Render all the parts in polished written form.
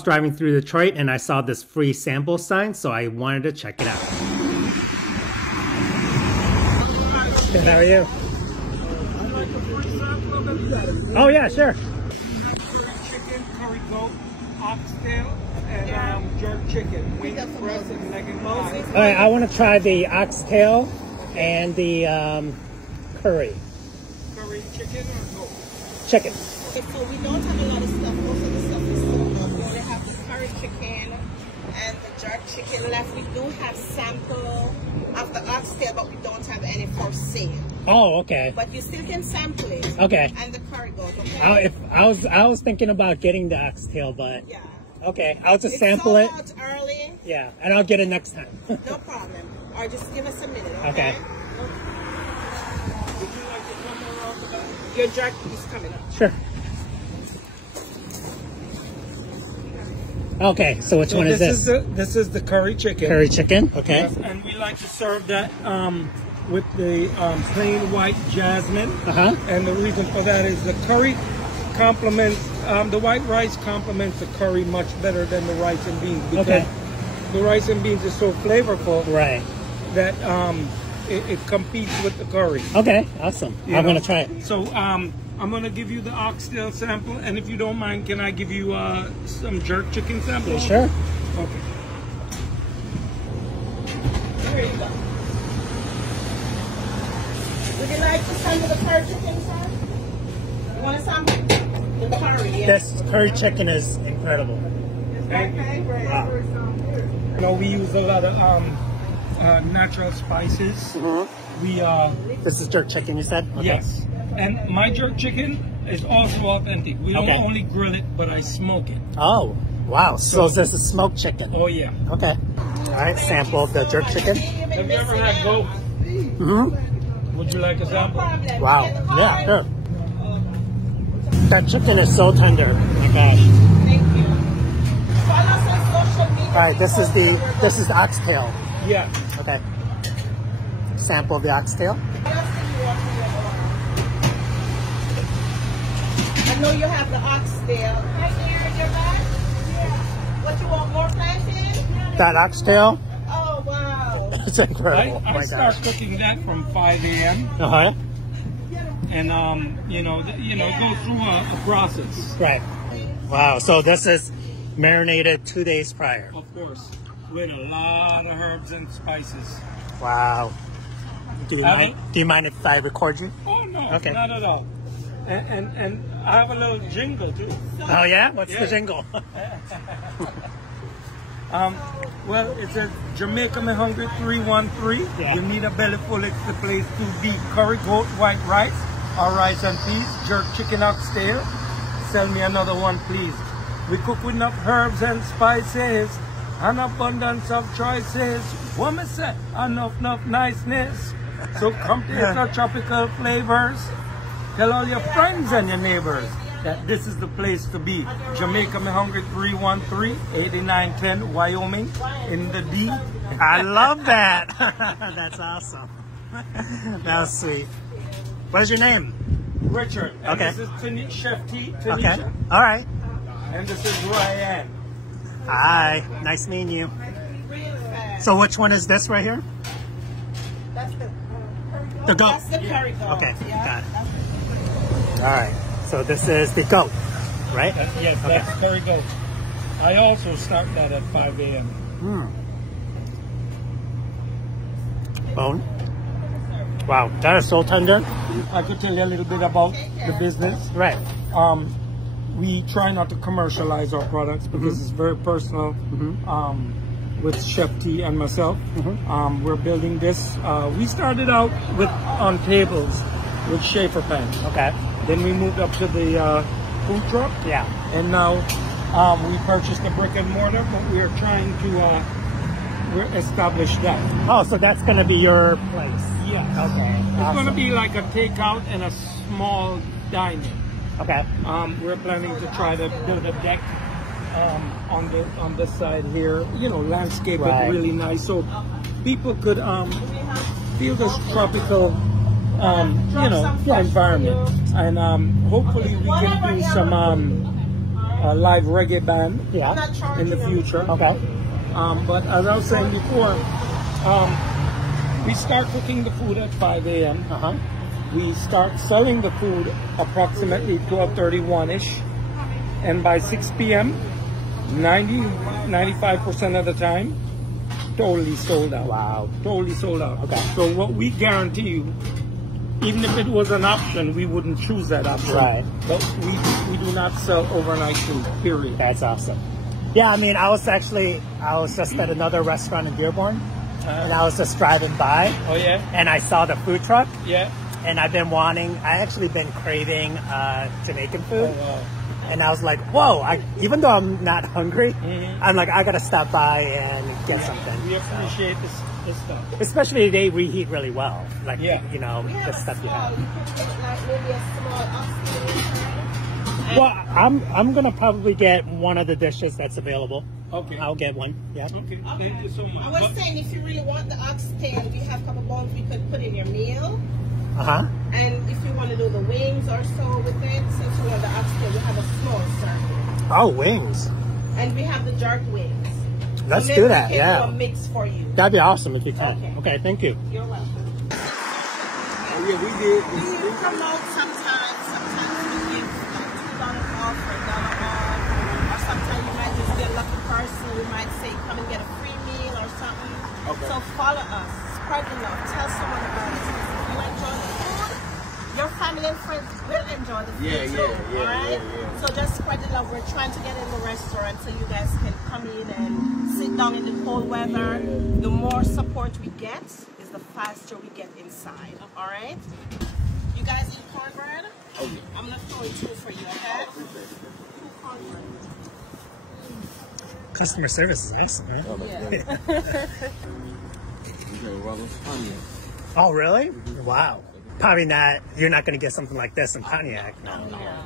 was driving through Detroit and I saw this free sample sign, so I wanted to check it out. Good, how are you? Oh yeah, sure. Curry chicken, curry goat, oxtail, and jerk chicken, wings, breast, and leg and thigh. All right, I want to try the oxtail and the curry. Curry chicken or goat? Chicken. Okay, so we don't have a lot of stuff. Most of the stuff is sold out. We only have the curry chicken and the jerk chicken left. We do have sample of the oxtail, but we don't have any for sale. Oh, okay. But you still can sample it. Okay. And the curry goat, okay? If I was thinking about getting the oxtail, but Yeah. okay, I'll just It's sample it. sold out early. Yeah, and I'll get it next time. No problem. Or just give us a minute, okay? Okay. Would you like to come around the back? Your jerk is coming up. Sure. Okay, so which one is this? This is the curry chicken. Curry chicken. Okay. Yes, and we like to serve that with the plain white jasmine. Uh-huh. And the reason for that is the curry complements, the white rice complements the curry much better than the rice and beans. Because Okay. the rice and beans is so flavorful Right. that it competes with the curry. Okay, awesome. You I'm know? gonna try it. So I'm gonna give you the oxtail sample, and if you don't mind, can I give you some jerk chicken sample? Sure. Okay. There you go. Would you like to sample the curry chicken, sir? You want to sample the curry? Yeah. This curry chicken is incredible. Okay, great. Wow. You know, we use a lot of natural spices. Mm-hmm. We This is jerk chicken, you said? Okay. yes, and my jerk chicken is also authentic. We don't Okay. only grill it, but I smoke it. Oh, wow. So this is smoked chicken. Oh yeah. Okay. All right, sample the jerk chicken. Have you ever had goat? Mm-hmm. Would you like a sample? Wow. Yeah, sure. That chicken is so tender. Oh my gosh. Thank you. Follow us on social media. All right, this is the oxtail. Yeah. Okay. Sample the oxtail. I know you have the oxtail. Right here in your bag? Yeah. What you want, more plantain? That oxtail, Oh, wow. it's incredible. I Oh my start gosh. cooking that from 5 a.m. Uh-huh. and go through a process. Right. Wow. So this is marinated 2 days prior. Of course, with a lot of herbs and spices. Wow. Do you mind if I record you? Oh no, Okay. not at all. And I have a little jingle too. Oh yeah? What's the Yeah. jingle? Well, it says Jamaica Mi Hungry 313. Yeah. You need a belly full, it's the place to be. Curry goat, white rice, or rice and peas, jerk chicken oxtail. Sell me another one, please. We cook with enough herbs and spices, an abundance of choices. Woman said, enough niceness. So come taste our tropical flavors. Tell all your friends and your neighbors that this is the place to be. Jamaica Mi Hungry 313, 8910 Wyoming in the D. I love that. That's awesome. That was sweet. What is your name? Richard. And Okay. this is Chef T. Tanisha. Okay. All right. And this is Ryan. Hi. Nice meeting you. So which one is this right here? That's The goat. That's the curry goat. Okay. Yeah. Got it. All right. So this is the goat, right? Yes, that's curry goat. I also start that at 5 a.m. Bone. Wow, that is so tender. I could tell you a little bit about the business. Right. We try not to commercialize our products because it's very personal with Chef T and myself. We're building this. We started out on tables with Schaefer pans. Okay. Then we moved up to the food truck. Yeah. And now we purchased a brick and mortar, but we are trying to establish that. Oh, so that's gonna be your place. Yes. Okay. It's going to be like a takeout and a small dining. Okay. We're planning to try to build a deck on this side here. You know, landscape Right. it really nice, so people could feel this tropical environment. And hopefully we can do some a live reggae band Yeah. in the future. Okay. But as I was saying before, we start cooking the food at 5 a.m. We start selling the food approximately 12:31-ish. And by 6 p.m., 95% of the time, totally sold out. Wow. Totally sold out. Okay. So what we guarantee you, even if it was an option, we wouldn't choose that option. Right. But we do not sell overnight food, period. That's awesome. Yeah, I mean, I was just at another restaurant in Dearborn, and I was just driving by, Oh, yeah? and I saw the food truck, Yeah? and I actually been craving Jamaican food, Oh, wow. and I was like, whoa, even though I'm not hungry, I'm like, I gotta stop by and get something. We appreciate this stuff. Especially they reheat really well, like, Yeah. We the have stuff a you small, have. you could get like maybe a small oxtail. Well, I'm gonna probably get one of the dishes that's available. Okay. I'll get one. Yeah. Okay, thank you so much. I was saying, if you really want the oxtail, we have a couple bones we could put in your meal. And if you want to do the wings or so with it, since you want the oxtail, we have a small serving. Oh, wings. And we have the jerk wings. Let's So do maybe that. we can Yeah. do a mix for you. That'd be awesome if you can. Okay. Okay, thank you. You're welcome. Oh, yeah, we did. Do you promote sometimes? Sometimes we give like $2 off or $1 off. Or sometimes you might just get a lucky person. We might say, come and get a free meal or something. Okay. So follow us. Spread the love. Tell someone about us. If you enjoy the food, your family and friends will enjoy the food too. All right? So just spread the love. We're trying to get in the restaurant so you guys can come in and sit down in the cold weather. The more support we get, the faster we get inside. All right? You guys eat cornbread? Okay. I'm gonna throw it 2 for you, okay? 2 cornbread. Customer service is excellent. Oh, really? Wow. Probably not. You're not going to get something like this in Pontiac. No.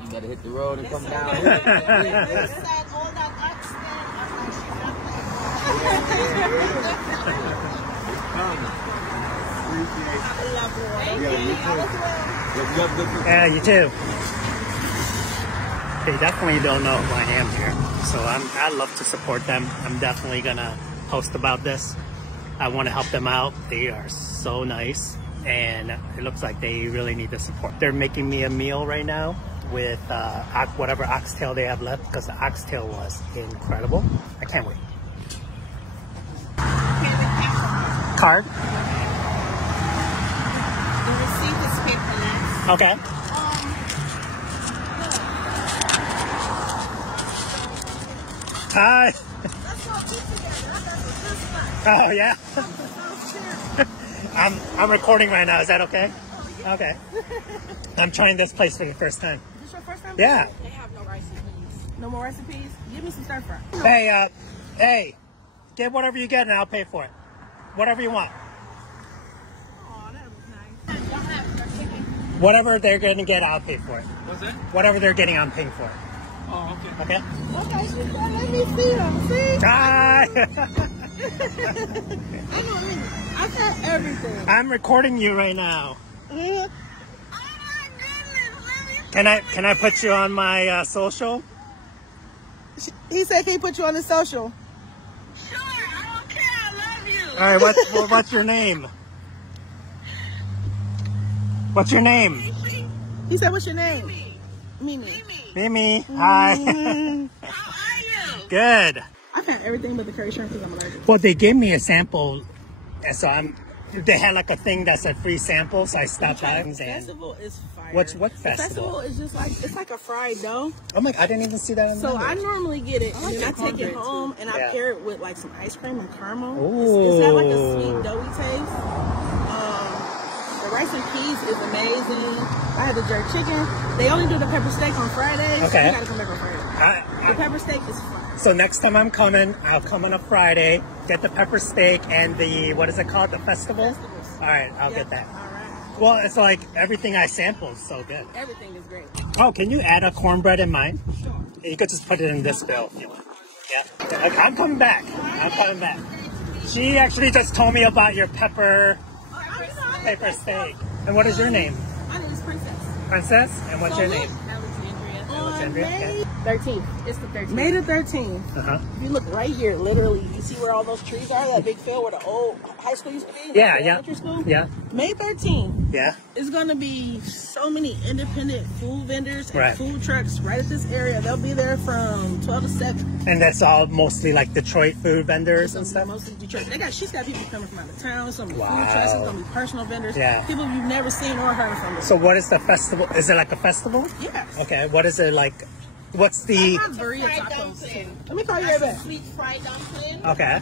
You gotta hit the road and come down. They said all that oxtail. Yeah, you too. They definitely don't know who I am here, so I love to support them. I'm definitely gonna post about this. I want to help them out. They are so nice, and it looks like they really need the support. They're making me a meal right now with whatever oxtail they have left, because the oxtail was incredible. I can't wait. Card? The receipt is paperless. Okay. Hi. Oh yeah. I'm recording right now. Is that okay? Okay. I'm trying this place for the first time. Is this your first time? Yeah. They have no recipes. No more recipes? Give me some stir fry. Hey, get whatever you get and I'll pay for it. Whatever you want. Oh, that was nice. Y'all have your chicken? Whatever they're going to get, I'll pay for it. What's that? Whatever they're getting, I'm paying for it. Oh, okay. Okay? Okay, let me see them. See? Hi. I've had everything. I'm recording you right now. Oh my goodness, Can I put you on my social? He said, can he put you on the social? Sure, I don't care. I love you. All right, what's your name? What's your name? He said, what's your name? Mimi. Mimi. Hi. How are you? Good. I've had everything but the curry shrimp because I'm allergic. Well, they gave me a sample, and so they had like a thing that said free sample, so I stopped by and Festival is fire. what The festival? festival is just like, it's like a fried dough. Oh my! I didn't even see that. So I normally get it and then I take it home and I Yeah. pair it with like some ice cream and caramel. Ooh. It's got like a sweet doughy taste. The rice and peas is amazing. I had the jerk chicken. They only do the pepper steak on Fridays. So Okay. you gotta come back on Friday. The pepper steak is fire. So next time I'm coming, I'll come on a Friday, get the pepper steak and the, what is it called, the festival? Festivals. All right, I'll Yep. get that. All right. Well, it's like everything I sample is so good. Everything is great. Oh, can you add a cornbread in mine? Sure. You could just put it in this bill if you want. Yeah. Okay, I'm coming back. I'm coming back. She actually just told me about your pepper steak. And what is your name? My name is Princess. Princess? And what's your name? Alexandria. Alexandria? May 13th. It's the 13th. May the 13th. Uh-huh. If you look right here, literally, you see where all those trees are? That big field where the old high school used to be? Yeah, the yeah. Elementary school? Yeah. May 13th. Yeah. It's going to be so many independent food vendors and Right. food trucks right at this area. They'll be there from 12 to 7. And that's all mostly like Detroit food vendors and stuff? Mostly Detroit. She's got people coming from out of town. Some Wow. food trucks. It's going to be personal vendors. Yeah. People you've never seen or heard from. So what is the festival? Is it like a festival? Yes. Okay, what is it like? What's the... Burrito Fried tacos. dumpling. Let me call you right back. Sweet fried dumpling. Okay.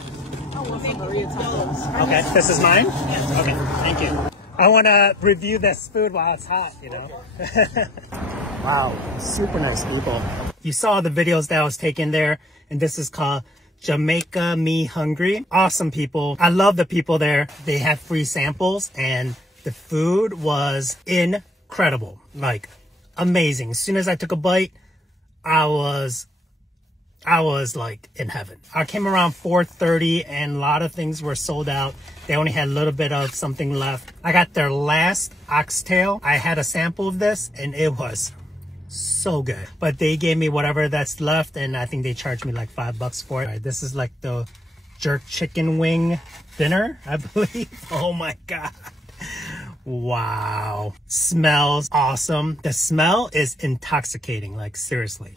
I want some burrito tacos. Okay, this is mine? Okay, thank you. I want to review this food while it's hot, you know? Wow, super nice people. You saw the videos that I was taking there, and this is called Jamaica Mi Hungry. Awesome people. I love the people there. They have free samples, and the food was incredible. Like, amazing. As soon as I took a bite, I was like in heaven. I came around 4:30 and a lot of things were sold out. They only had a little bit of something left. I got their last oxtail. I had a sample of this and it was so good. But they gave me whatever that's left and I think they charged me like $5 for it. All right, this is like the jerk chicken wing dinner, I believe. Oh my God. Wow. Smells awesome. The smell is intoxicating, like seriously.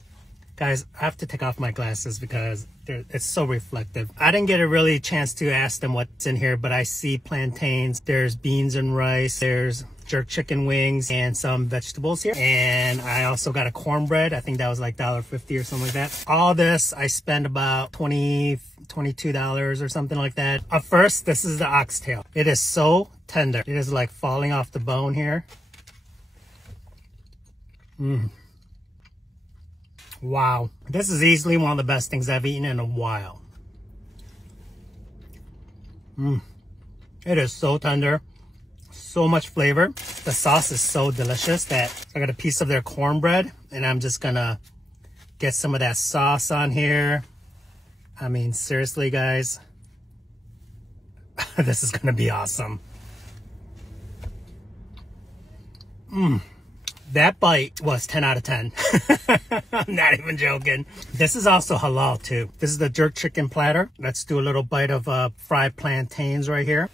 Guys, I have to take off my glasses because it's so reflective. I didn't get a really chance to ask them what's in here, but I see plantains, there's beans and rice, there's jerk chicken wings and some vegetables here. And I also got a cornbread. I think that was like $1.50 or something like that. All this, I spent about $22 or something like that. First, this is the oxtail. It is so tender. It is like falling off the bone here. Wow. This is easily one of the best things I've eaten in a while. It is so tender. So much flavor. The sauce is so delicious that I got a piece of their cornbread and I'm just gonna get some of that sauce on here. I mean, seriously, guys, this is gonna be awesome. That bite was 10 out of 10. I'm not even joking. This is also halal too. This is the jerk chicken platter. Let's do a little bite of fried plantains right here.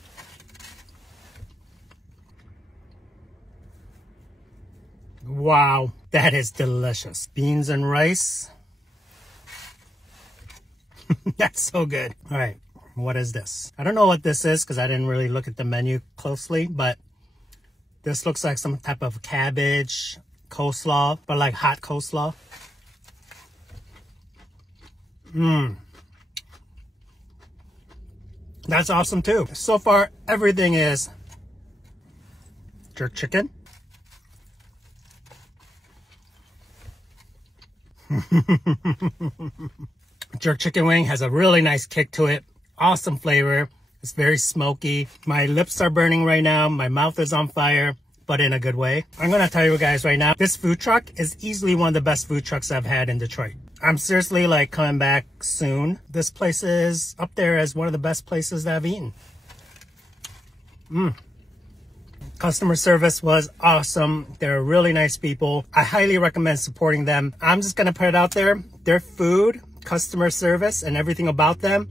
Wow, that is delicious. Beans and rice. That's so good. All right, what is this? I don't know what this is because I didn't really look at the menu closely, but this looks like some type of cabbage coleslaw, but like hot coleslaw. That's awesome too. So far, everything is jerk chicken. Jerk chicken wing has a really nice kick to it. Awesome flavor. It's very smoky. My lips are burning right now. My mouth is on fire, but in a good way. I'm gonna tell you guys right now, this food truck is easily one of the best food trucks I've had in Detroit. I'm seriously like coming back soon. This place is up there as one of the best places that I've eaten. Customer service was awesome. They're really nice people. I highly recommend supporting them. I'm just gonna put it out there. Their food, customer service, and everything about them,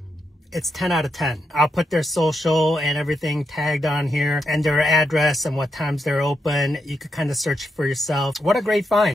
it's 10 out of 10. I'll put their social and everything tagged on here and their address and what times they're open. You could kind of search for yourself. What a great find.